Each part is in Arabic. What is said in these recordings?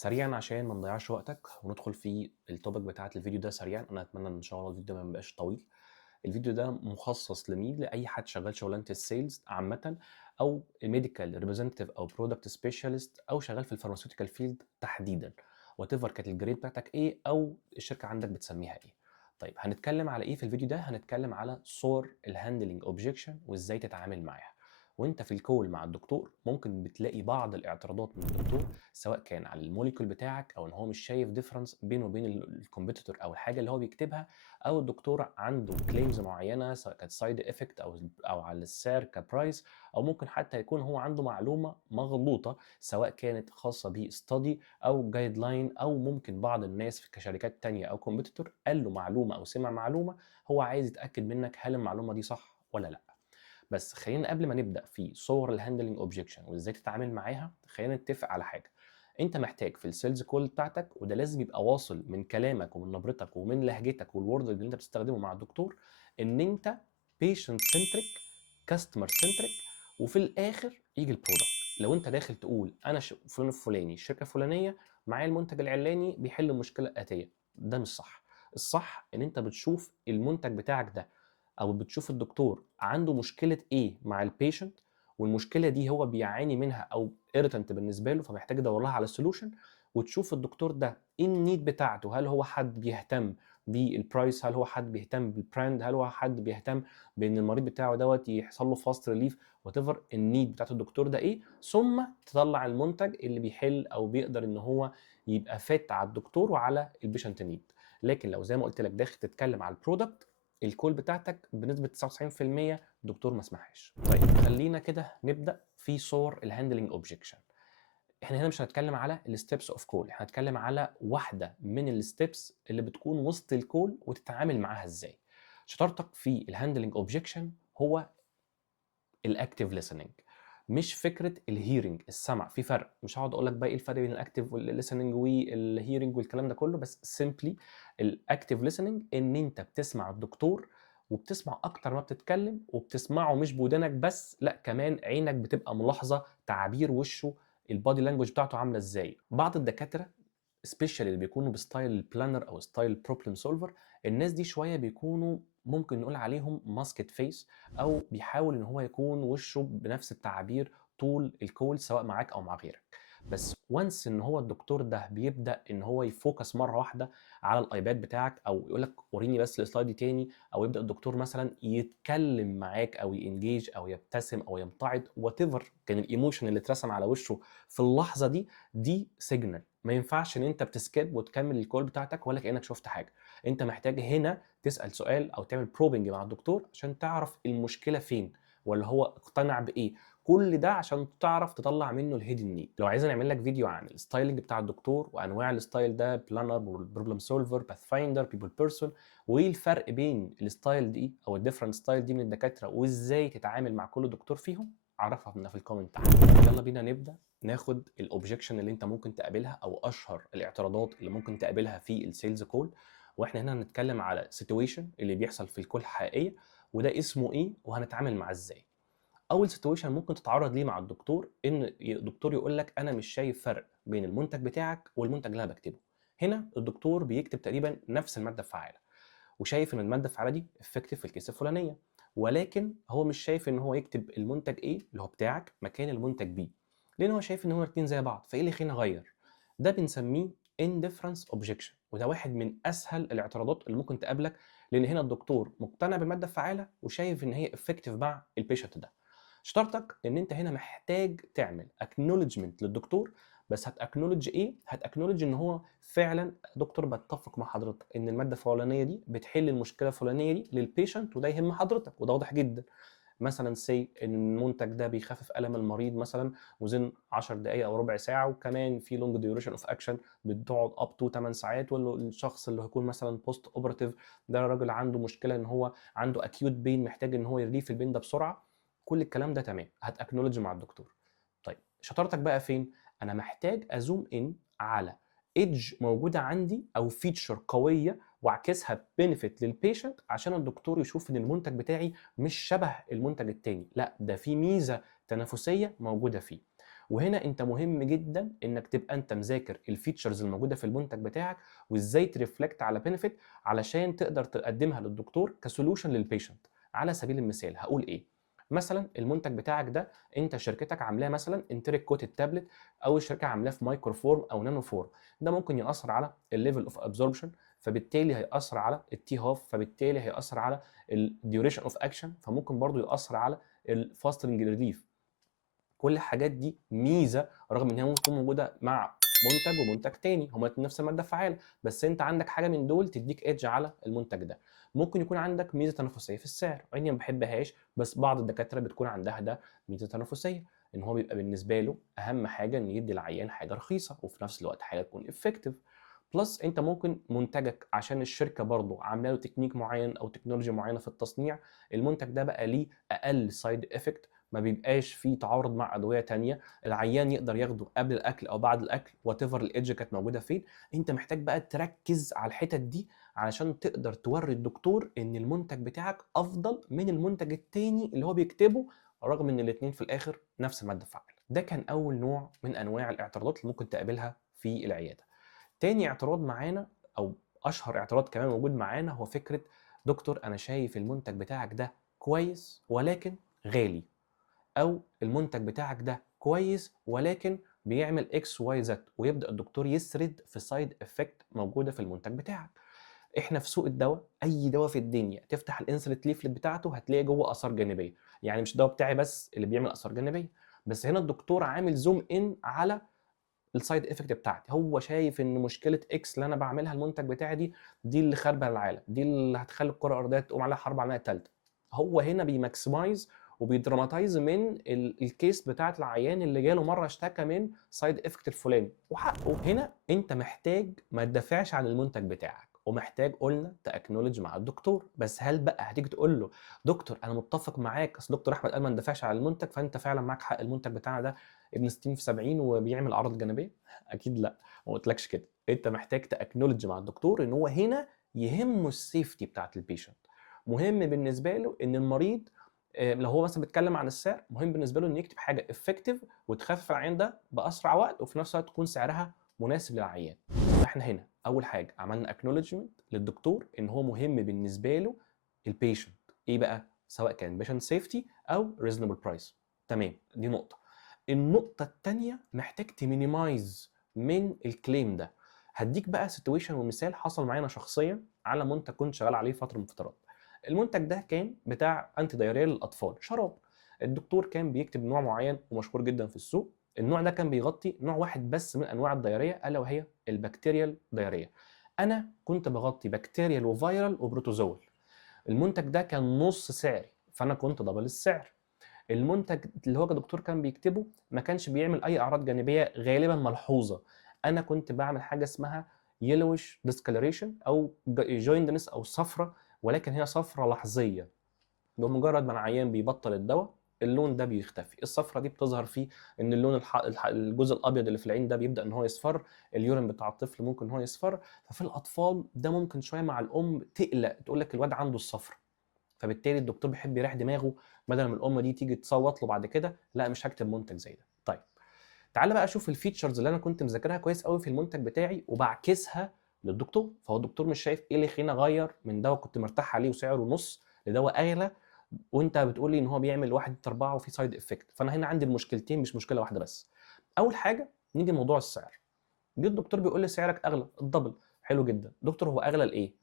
سريعًا عشان ما نضيّعش وقتك وندخل في الtopic بتاعة الفيديو ده سريعًا، أنا أتمنى إن شاء الله الفيديو ده ما يبقاش طويل. الفيديو ده مخصص لمين؟ لأي حد شغال شغلانة الsales عامةً أو medical representative أو product specialist أو شغال في الpharmaceutical field تحديدًا whatever كانت الgrade بتاعتك إيه أو الشركة عندك بتسميها إيه. طيب هنتكلم على إيه في الفيديو ده؟ هنتكلم على صور الhandling objection وإزاي تتعامل معاها. وأنت في الcall مع الدكتور ممكن بتلاقي بعض الاعتراضات من الدكتور سواء كان على الmolecule بتاعك أو إن هو مش شايف difference بينه وبين الcompetitor أو الحاجة اللي هو بيكتبها، أو الدكتور عنده claims معينة سواء كانت side effect أو على السعر كprice، أو ممكن حتى يكون هو عنده معلومة مغلوطة سواء كانت خاصة بstudy أو guideline، أو ممكن بعض الناس كشركات تانية أو competitor قال له معلومة أو سمع معلومة هو عايز يتأكد منك هل المعلومة دي صح والّا لأ. بس خلّينا قبل ما نبدأ في صور الhandling objection وإزاي تتعامل معاها، خلّينا نتفق على حاجة. أنت محتاج في الsales call بتاعتك، وده لازم يبقى واصل من كلامك ومن نبرتك ومن لهجتك والword اللي أنت بتستخدمه مع الدكتور، إن أنت patient centric customer centric، وفي الآخر ييجي الproduct. لو أنت داخل تقول أنا فلان الفلاني الشركة الفلانية معايا المنتج العلاني بيحل المشكلة الآتية، ده مش صح. الصح إن أنت بتشوف المنتج بتاعك ده أو بتشوف الدكتور عنده مشكلة إيه مع الpatient، والمشكلة دي هو بيعاني منها أو irritant بالنسبة له فمحتاج يدوّر لها على solution، وتشوف الدكتور ده إيه الneed بتاعته، هل هو حد بيهتم بالprice، هل هو حد بيهتم بالbrand، هل هو حد بيهتم بإن المريض بتاعه دوّة يحصل له fast relief whatever الneed بتاعة الدكتور ده إيه، ثم تطلّع المنتج اللي بيحل أو بيقدر إن هو يبقى fit على الدكتور وعلى الpatient need. لكن لو زي ما قُلت لك داخل تتكلم على الproduct، الcall بتاعتك بنسبة 99% الدكتور ما سمعهاش. طيب خلّينا كده نبدأ في صور الhandling objection. إحنا هنا مش هنتكلم على الsteps of call، إحنا هنتكلم على واحدة من الsteps اللي بتكون وسط الcall وتتعامل معاها إزاي. شطارتك في الhandling objection هو الactive listening، مش فكرة الhearing السمع. في فرق، مش هاقعد أقول لك بقى إيه الفرق بين الactive والlistening والhearing والكلام ده كله، بس simply الactive listening إن أنت بتسمع الدكتور وبتسمع أكتر ما بتتكلم، وبتسمعه مش بودانك بس، لأ كمان عينك بتبقى ملاحظة تعابير وشه، الbody language بتاعته عاملة إزاي. بعض الدكاترة especially اللي بيكونوا بstyle planner أو style problem solver، الناس دي شوية بيكونوا ممكن نقول عليهم masked face، أو بيحاول إن هو يكون وشه بنفس التعابير طول الcall سواء معاك أو مع غيرك. بس once إن هو الدكتور ده بيبدأ إن هو يfocus مرة واحدة على الأيباد بتاعك، أو يقول لك وريني بس الslide دي تاني، أو يبدأ الدكتور مثلًا يتكلم معاك أو يengage أو يبتسم أو يمتعض whatever كان الemotion اللي اترسم على وشه في اللحظة دي، دي signal. ما ينفعش إن أنت بتskip وتكمل الcall بتاعتك ولا كأنك شُفت حاجة. أنت محتاج هنا تسأل سؤال أو تعمل probing مع الدكتور عشان تعرف المشكلة فين، والّا هو اقتنع بإيه. كل ده عشان تعرف تطلّع منه الhidden need. لو عايزني أعمل لك فيديو عن الstyling بتاع الدكتور وأنواع الstyle ده planner والproblem solver pathfinder people person، وإيه الفرق بين الstyle دي أو الdifferent style دي من الدكاترة وإزاي تتعامل مع كل دكتور فيهم، عرّفها لنا في الcomment تحت. يالّا بينا نبدأ ناخد الobjection اللي أنت ممكن تقابلها أو أشهر الاعتراضات اللي ممكن تقابلها في الsales call. وإحنا هنا هنتكلم على situation اللي بيحصل في الcall حقيقية، وده اسمه إيه وهنتعامل معاه إزاي. أول situation ممكن تتعرّض ليه مع الدكتور إن الدكتور يقول لك أنا مش شايف فرق بين المنتج بتاعك والمنتج اللي أنا باكتبه. هنا الدكتور بيكتب تقريبًا نفس المادة الفعّالة، وشايف إن المادة الفعّالة دي effective في الcase الفلانية، ولكن هو مش شايف إن هو يكتب المنتج A اللي هو بتاعك مكان المنتج B، لإن هو شايف إن هو الاتنين زي بعض، فإيه اللي يخلّيني أغيّر؟ ده بنسميه indifference objection، وده واحد من أسهل الاعتراضات اللي ممكن تقابلك، لإن هنا الدكتور مقتنع بالمادة الفعّالة وشايف إن هي effective مع الpatient ده. شطارتك إن أنت هنا محتاج تعمل acknowledgement للدكتور، بس هتacknowledge إيه؟ هتacknowledge إن هو فعلًا دكتور باتفق مع حضرتك إن المادة الفلانية دي بتحل المشكلة الفلانية دي للpatient وده يهم حضرتك وده واضح جدًا. مثلًا say إن المنتج ده بيخفف ألم المريض مثلًا within 10 دقايق أو ربع ساعة، وكمان في long duration of action بتقعد up to 8 ساعات، الشخص اللي هيكون مثلًا post operative ده راجل عنده مشكلة إن هو عنده acute pain محتاج إن هو يrelieve الpain ده بسرعة. كل الكلام ده تمام، هتacknowledge مع الدكتور. طيب شطارتك بقى فين؟ أنا محتاج أzoom in على edge موجودة عندي أو feature قوية وأعكسها بbenefit للpatient عشان الدكتور يشوف إن المنتج بتاعي مش شبه المنتج التاني، لأ ده في ميزة تنافسية موجودة فيه. وهنا أنت مهم جدًا إنك تبقى أنت مذاكر الfeatures الموجودة في المنتج بتاعك، وإزاي تreflect على benefit علشان تقدر تقدمها للدكتور كsolution للpatient. على سبيل المثال هاقول إيه، مثلًا المنتج بتاعك ده أنت شركتك عاملاه مثلًا enteric coated tablet، أو الشركة عاملاه في microform أو nanoform. ده ممكن يأثّر على الlevel of absorption، فبالتالي هيأثّر على الT half، فبالتالي هيأثّر على الduration of action، فممكن برضه يأثّر على الfastering relief. كل الحاجات دي ميزة، رغم إن هي ممكن تكون موجودة مع منتج ومنتج تاني، هُم الاتنين نفس المادة الفعّالة، بس أنت عندك حاجة من دول تدّيك edge على المنتج ده. ممكن يكون عندك ميزة تنافسية في السعر، مع إني ما باحبهاش، بس بعض الدكاترة بتكون عندها ده ميزة تنافسية، إن هو بيبقى بالنسبة له أهم حاجة إنه يدّي العيان حاجة رخيصة، وفي نفس الوقت حاجة تكون effective. plus أنت ممكن منتجك عشان الشركة برضه عاملة له تكنيك معيّن أو تكنولوجيا معيّنة في التصنيع، المنتج ده بقى ليه أقل side effect، ما بيبقاش في تعارض مع أدوية تانية، العيان يقدر ياخده قبل الأكل أو بعد الأكل whatever الedge كانت موجودة فين. أنت محتاج بقى تركّز على الحتت دي علشان تقدر تورّي الدكتور إن المنتج بتاعك أفضل من المنتج التاني اللي هو بيكتبه، رغم إن الاتنين في الآخر نفس المادة الفعّالة. ده كان أول نوع من أنواع الاعتراضات اللي ممكن تقابلها في العيادة. تاني اعتراض معانا، أو أشهر اعتراض كمان موجود معانا، هو فكرة دكتور أنا شايف المنتج بتاعك ده كويس ولكن غالي، أو المنتج بتاعك ده كويس ولكن بيعمل XYZ، ويبدأ الدكتور يسرد في side effect موجودة في المنتج بتاعك. إحنا في سوق الدوا، أي دوا في الدنيا تفتح الinsert leaflet بتاعته هتلاقي جوه آثار جانبية، يعني مش الدوا بتاعي بس اللي بيعمل آثار جانبية، بس هنا الدكتور عامل zoom in على الside effect بتاعتي، هو شايف إن مشكلة X اللي أنا باعملها المنتج بتاعي دي اللي خاربة العالم، دي اللي هتخلّي الكرة الأرضية تقوم عليها حرب عالمية تالتة. هو هنا بيmaximize وبيdramatize من الcase بتاعة العيان اللي جاله مرّة اشتكى من side effect الفلاني، وحقه. هنا أنت محتاج ما تدافعش عن المنتج بتاعك، ومحتاج قُلنا تacknowledge مع الدكتور، بس هل بقى هتيجي تقول له دكتور أنا متّفق معاك، أصل دكتور أحمد قال ما ندافعش عن المنتج، فأنت فعلًا معاك حق، المنتج بتاعنا ده ابن 60 في 70 وبيعمل أعراض جانبية؟ أكيد لأ، ما قُلتلكش كده. أنت محتاج تacknowledge مع الدكتور إن هو هنا يهمه الsafety بتاعة الpatient، مهم بالنسبة له إن المريض لو هو مثلًا بيتكلم عن السعر، مهم بالنسبة له إنه يكتب حاجة effective وتخفف العيان ده بأسرع وقت، وفي نفس الوقت تكون سعرها مناسب للعيان. فإحنا هنا أول حاجة عملنا acknowledgement للدكتور إن هو مهم بالنسبة له الpatient، إيه بقى؟ سواء كان patient safety أو reasonable price. تمام، دي نقطة. النقطة التانية محتاج تminimize من الclaim ده. هادّيك بقى situation ومثال حصل معايا أنا شخصيًا على منتج كنت شغال عليه فترة من الفترات. المنتج ده كان بتاع anti diarrhea للأطفال، شراب. الدكتور كان بيكتب نوع معين ومشهور جدًا في السوق، النوع ده كان بيغطي نوع واحد بس من أنواع الdiarrhea ألا وهي الbacterial diarrhea. أنا كنت باغطي bacterial وviral وبروتوزول. المنتج ده كان نُص سعري، فأنا كنت double السعر. المنتج اللي هو الدكتور كان بيكتبه ما كانش بيعمل أي أعراض جانبية غالبًا ملحوظة، أنا كنت باعمل حاجة اسمها yellowish discoloration أو jaundice أو صفرة، ولكن هي صفرة لحظية، بمجرد ما العيان بيبطّل الدوا اللون ده بيختفي. الصفرة دي بتظهر في إن اللون الجزء الأبيض اللي في العين ده بيبدأ إن هو يصفر، اليورين بتاع الطفل ممكن إن هو يصفر، ففي الأطفال ده ممكن شوية مع الأم تقلق، تقول لك الواد عنده الصفرة. فبالتالي الدكتور بيحب يريح دماغه، بدل ما الأم دي تيجي تصوّت له بعد كده، لأ مش هاكتب منتج زي ده. طيب، تعالَ بقى شوف الfeatures اللي أنا كنت مذاكرها كويس أوي في المنتج بتاعي وباعكسها للدكتور، فهو الدكتور مش شايف إيه اللي يخلّيني أغيّر من دوا كنت مرتاح عليه وسعره نُص، لدوا أغلى، وأنت بتقول لي إن هو بيعمل 1، 2، 4 وفيه side effect. فأنا هنا عندي المشكلتين مش مشكلة واحدة بس. أول حاجة نيجي لموضوع السعر، جه الدكتور بيقول لي سعرك أغلى الدبل، حلو جدًا. دكتور هو أغلى لإيه؟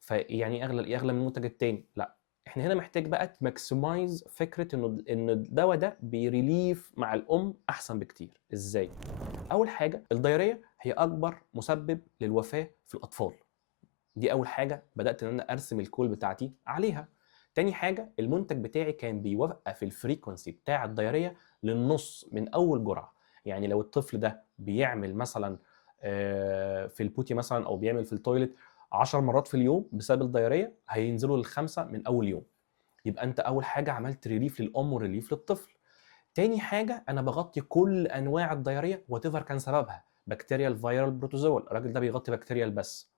فيعني إيه أغلى لإيه؟ أغلى من المنتج التاني؟ لأ، إحنا هنا محتاج بقى تmaximize فكرة إن الدوا ده بيrelieve مع الأم أحسن بكتير. إزاي؟ أول حاجة الدايرية هي أكبر مسبب للوفاة في الأطفال، دي أول حاجة بدأت إن أنا أرسم الcall بتاعتي عليها. تاني حاجة المنتج بتاعي كان بيوقّف الfrequency بتاع الدايرية للنُص من أول جرعة، يعني لو الطفل ده بيعمل مثلًا في البوتي مثلًا أو بيعمل في التويلت 10 مرات في اليوم بسبب الدايرية، هينزلوا ل5 من أول يوم. يبقى أنت أول حاجة عملت relief للأم وrelief للطفل. تاني حاجة أنا باغطي كل أنواع الدايرية whatever كان سببها، bacterial viral protozoal، الراجل ده بيغطي bacterial بس.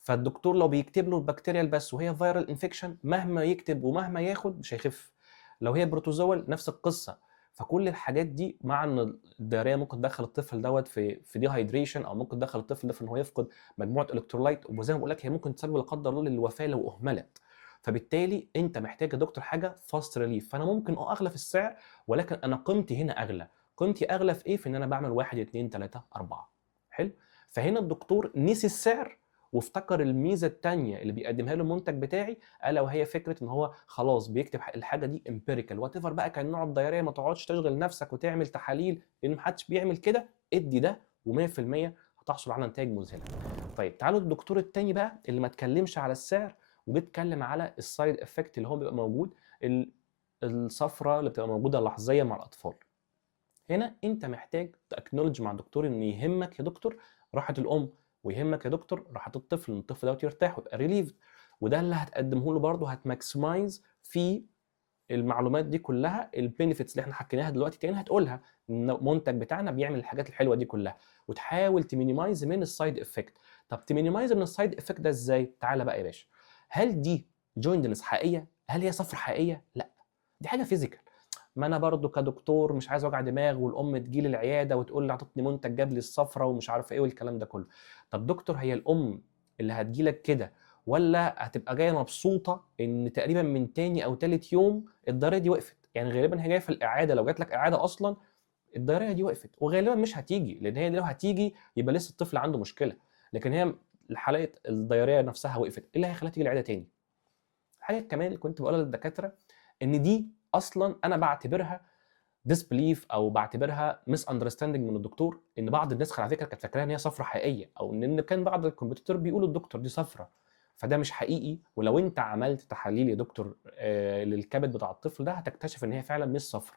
فالدكتور لو بيكتب له البكتيريال بس وهي viral infection مهما يكتب ومهما ياخد مش هيخف. لو هي بروتوزوال نفس القصة. فكل الحاجات دي مع ان الدايريه ممكن تدخل الطفل دوت في ديهايدريشن، او ممكن تدخل الطفل ده في ان هو يفقد مجموعه الكترولايت، وزي ما بقول لك هي ممكن تسبب لا قدر الله للوفاه لو اهملت. فبالتالي انت محتاج يا دكتور حاجه فاست ريليف. فانا ممكن اغلى في السعر، ولكن انا قيمتي هنا اغلى. قيمتي اغلى في ايه؟ في ان انا بعمل 1 2 3 4. حلو. فهنا الدكتور نسي السعر وافتكر الميزه الثانيه اللي بيقدمها له المنتج بتاعي، الا وهي فكره ان هو خلاص بيكتب الحاجه دي امبيريكال وات ايفر بقى كان نوع الدايريه. ما تقعدش تشغل نفسك وتعمل تحاليل لان محدش بيعمل كده. ادي ده و100% هتحصل على نتائج مذهله. طيب تعالوا الدكتور التاني بقى اللي ما اتكلمش على السعر وبيتكلم على السايد افكت اللي هو بيبقى موجود، الصفرة اللي بتبقى موجوده لحظيا مع الاطفال. هنا انت محتاج تاكنولج مع الدكتور ان يهمك يا دكتور راحه الام، ويهمك يا دكتور راحه الطفل، ان الطفل دوت يرتاح ويبقى ريليفد. وده اللي هتقدمه له برضه، هتماكسمايز في المعلومات دي كلها. البينيفيتس اللي احنا حكيناها دلوقتي تاني هتقولها، ان المنتج بتاعنا بيعمل الحاجات الحلوه دي كلها، وتحاول تمينيمايز من السايد افكت. طب تمينيمايز من السايد افكت ده ازاي؟ تعالى بقى يا باشا. هل دي جويندنس حقيقيه؟ هل هي صفرة حقيقيه؟ لا، دي حاجه فيزيكال. ما انا برضو كدكتور مش عايز وجع دماغ، والام تجي لي العياده وتقول لي اعطتني منتج جاب لي الصفرة ومش عارف ايه والكلام ده كله. طب دكتور، هي الام اللي هتجي لك كده ولا هتبقى جايه مبسوطه ان تقريبا من تاني او تالت يوم الدايريه دي وقفت؟ يعني غالبا هي جايه في الاعاده، لو جات لك اعاده اصلا الدايريه دي وقفت، وغالبا مش هتيجي، لان هي لو هتيجي يبقى لسه الطفل عنده مشكله. لكن هي حلقه الدايريه نفسها وقفت، ايه اللي هيخليها تيجي العياده تاني؟ حاجه كمان اللي كنت بقولها للدكاتره، ان دي اصلا انا بعتبرها ديسبليف او بعتبرها مس اندرستاندنج من الدكتور. ان بعض الناس على فكره كانت فاكراها ان هي صفرة حقيقيه، او ان كان بعض الكمبيوتر بيقولوا الدكتور دي صفرة، فده مش حقيقي. ولو انت عملت تحاليل يا دكتور للكبد بتاع الطفل ده هتكتشف ان هي فعلا مش صفرة.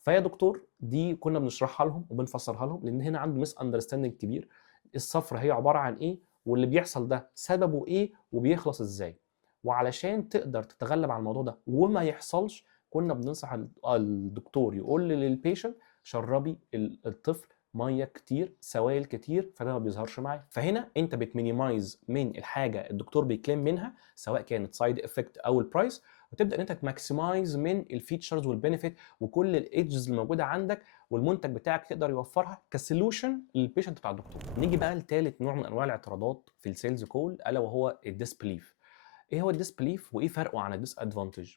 فيا دكتور دي كنا بنشرحها لهم وبنفسرها لهم، لان هنا عنده مس اندرستاندنج كبير. الصفرة هي عباره عن ايه، واللي بيحصل ده سببه ايه، وبيخلص ازاي. وعلشان تقدر تتغلب على الموضوع ده وما يحصلش، كنا بننصح الدكتور يقول للبيشنت شربي الطفل ميه كتير، سوائل كتير، فده ما بيظهرش معاه. فهنا انت بتمينيمايز من الحاجه الدكتور بيكلم منها، سواء كانت سايد افكت او البرايس، وتبدا ان انت تماكسمايز من الفيتشرز والبينيفيت وكل الايدجز الموجوده عندك، والمنتج بتاعك يقدر يوفرها كسولوشن للبيشنت بتاع الدكتور. نيجي بقى لثالث نوع من انواع الاعتراضات في السيلز كول، الا وهو الديسبليف. ايه هو الديسبليف وايه فرقه عن الديس ادفانتج؟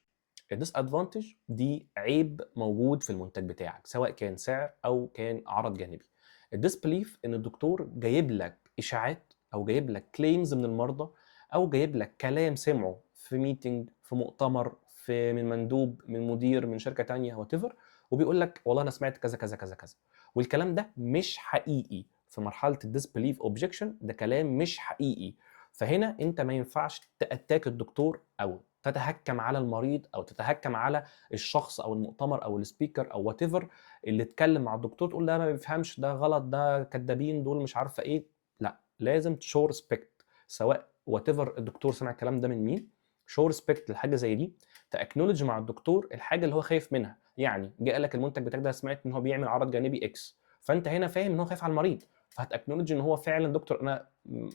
الديس ادفانتج دي عيب موجود في المنتج بتاعك، سواء كان سعر او كان عرض جانبي. الديسبليف ان الدكتور جايب لك اشاعات، او جايب لك كليمز من المرضى، او جايب لك كلام سمعه في ميتنج، في مؤتمر، من مندوب، من مدير، من شركه تانية، وات ايفر، وبيقول لك والله انا سمعت كذا كذا كذا كذا، والكلام ده مش حقيقي. في مرحله الديسبليف اوبجكشن ده كلام مش حقيقي. فهنا انت ما ينفعش تاتاك الدكتور، او تتهكم على المريض، او تتهكم على الشخص او المؤتمر او السبيكر او وات ايفر اللي اتكلم مع الدكتور، تقول ده ما بيفهمش، ده غلط، ده كدابين، دول مش عارفه ايه. لا، لازم تشو ريسبكت، سواء وات ايفر الدكتور سمع الكلام ده من مين. شو ريسبكت لحاجه زي دي، تاكنولج مع الدكتور الحاجه اللي هو خايف منها. يعني جه قال لك المنتج بتاعك ده سمعت ان هو بيعمل عرض جانبي اكس، فانت هنا فاهم ان هو خايف على المريض، فهتاكنولج ان هو فعلا دكتور انا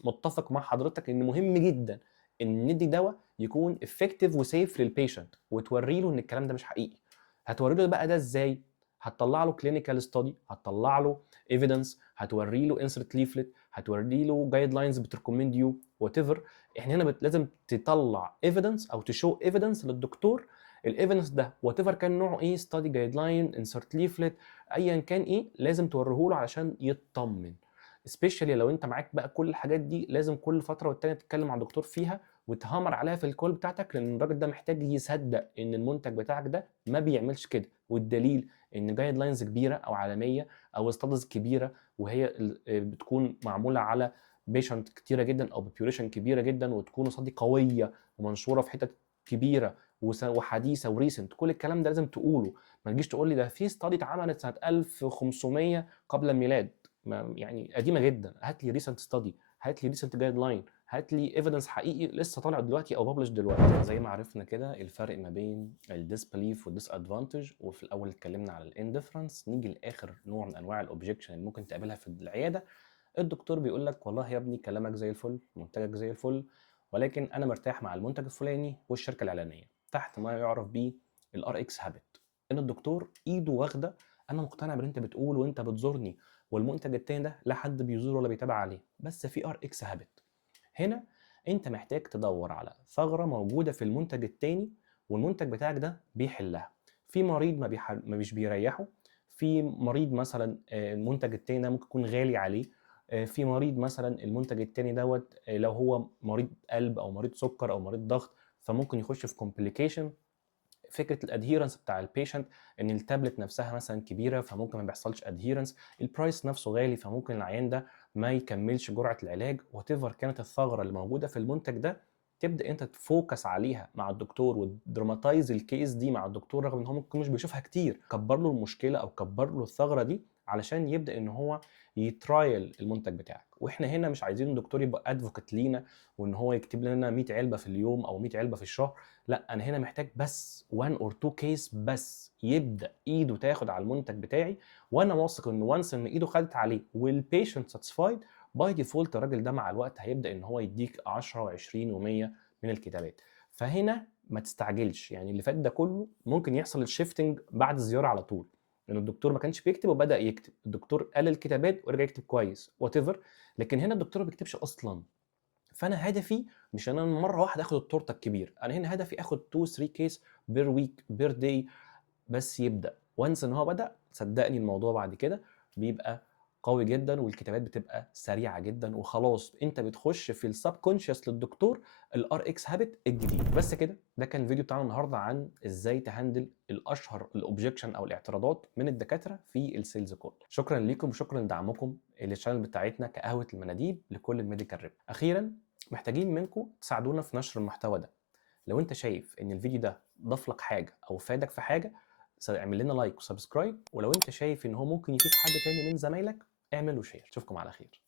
متفق مع حضرتك ان مهم جدا ان ندي دواء يكون افكتيف وسيف للبيشنت، وتوري له ان الكلام ده مش حقيقي. هتوري له بقى ده ازاي؟ هتطلع له كلينيكال ستادي، هتطلع له ايفيدنس، هتوري له انسرت ليفلت، هتوري له جايد لاينز بتريكومند يو وات ايفر. احنا هنا لازم تطلع ايفيدنس او تشو ايفيدنس للدكتور. الايفيدنس ده وات ايفر كان نوعه ايه، ستادي، جايد لاين، انسرت ليفلت، ايا كان ايه، لازم توريه له علشان يطمن. سبيشالي لو انت معاك بقى كل الحاجات دي، لازم كل فتره والتانيه تتكلم مع الدكتور فيها وتهامر عليها في الكول بتاعتك، لان الراجل ده محتاج يصدق ان المنتج بتاعك ده ما بيعملش كده. والدليل ان جايد لاينز كبيره او عالميه او ستاديز كبيره، وهي بتكون معموله على بيشنت كتيره جدا او بوبيوليشن كبيره جدا، وتكون استادي قويه ومنشوره في حتت كبيره وحديثه وريسنت. كل الكلام ده لازم تقوله. ما تجيش تقول لي ده في استادي اتعملت سنه 1500 قبل الميلاد، يعني قديمه جدا. هات لي ريسنت ستادي، هات لي ريسنت جايد لاين، هات لي ايفيدنس حقيقي لسه طالع دلوقتي او ببلش دلوقتي. زي ما عرفنا كده الفرق ما بين الديسبليف والديس ادفانتج، وفي الاول اتكلمنا على الاندفرنس. نيجي لاخر نوع من انواع الاوبجكشن اللي ممكن تقابلها في العياده. الدكتور بيقول لك والله يا ابني كلامك زي الفل، منتجك زي الفل، ولكن انا مرتاح مع المنتج الفلاني والشركه الاعلانيه تحت ما يعرف بيه الار اكس هابت. ان الدكتور ايده واخده، انا مقتنع باللي انت بتقوله وانت بتزورني، والمنتج التاني ده لا حد بيزوره ولا بيتابع عليه، بس في ار اكس هابت. هنا انت محتاج تدور على ثغره موجوده في المنتج التاني والمنتج بتاعك ده بيحلها. في مريض ما مش بيريحه، في مريض مثلا المنتج التاني ده ممكن يكون غالي عليه، في مريض مثلا المنتج التاني دوت لو هو مريض قلب او مريض سكر او مريض ضغط فممكن يخش في كومبليكيشن. فكره الادهيرنس بتاع البيشنت ان التابلت نفسها مثلا كبيره فممكن ما بيحصلش ادهيرنس، البرايس نفسه غالي فممكن العيان ده ما يكملش جرعه العلاج. وات ايفر كانت الثغره اللي موجوده في المنتج ده تبدا انت تفوكس عليها مع الدكتور ودراماتايز الكيس دي مع الدكتور، رغم ان هو ممكن مش بيشوفها كتير. كبر له المشكله او كبر له الثغره دي علشان يبدا ان هو يترايل المنتج بتاعك. واحنا هنا مش عايزين الدكتور يبقى ادفوكت لينا وان هو يكتب لنا 100 علبه في اليوم او 100 علبه في الشهر، لا انا هنا محتاج بس 1 اور 2 كيس بس يبدا ايده تاخد على المنتج بتاعي، وانا واثق ان وانس ان ايده خدت عليه والبيشنت ساتسفايد باي ديفولت الراجل ده مع الوقت هيبدا ان هو يديك 10 و20 و100 من الكتابات. فهنا ما تستعجلش، يعني اللي فات ده كله ممكن يحصل الشيفتنج بعد الزياره على طول، لان الدكتور ما كانش بيكتب وبدا يكتب، الدكتور قلل الكتابات ورجع يكتب كويس وات ايفر، لكن هنا الدكتور ما بيكتبش اصلا. فانا هدفي مش ان انا مره واحده اخد التورته الكبيره، انا هنا هدفي اخد 2 3 كيس بير ويك بير داي بس يبدا. وانس ان هو بدا صدقني الموضوع بعد كده بيبقى قوي جدا والكتابات بتبقى سريعه جدا وخلاص انت بتخش في السب كونشس للدكتور الار اكس هابت الجديد. بس كده ده كان الفيديو بتاعنا النهارده عن ازاي تهندل الاشهر الاوبجكشن او الاعتراضات من الدكاتره في السيلز كول. شكرا ليكم وشكرا لدعمكم للشانل بتاعتنا كقهوه المناديب لكل الميديكال ريب. اخيرا محتاجين منكم تساعدونا في نشر المحتوى ده. لو انت شايف ان الفيديو ده ضاف لك حاجه او فادك في حاجه اعمل لنا لايك وسبسكرايب، ولو انت شايف ان هو ممكن يفيد حد تاني من زمايلك اعمل له شير. اشوفكم على خير.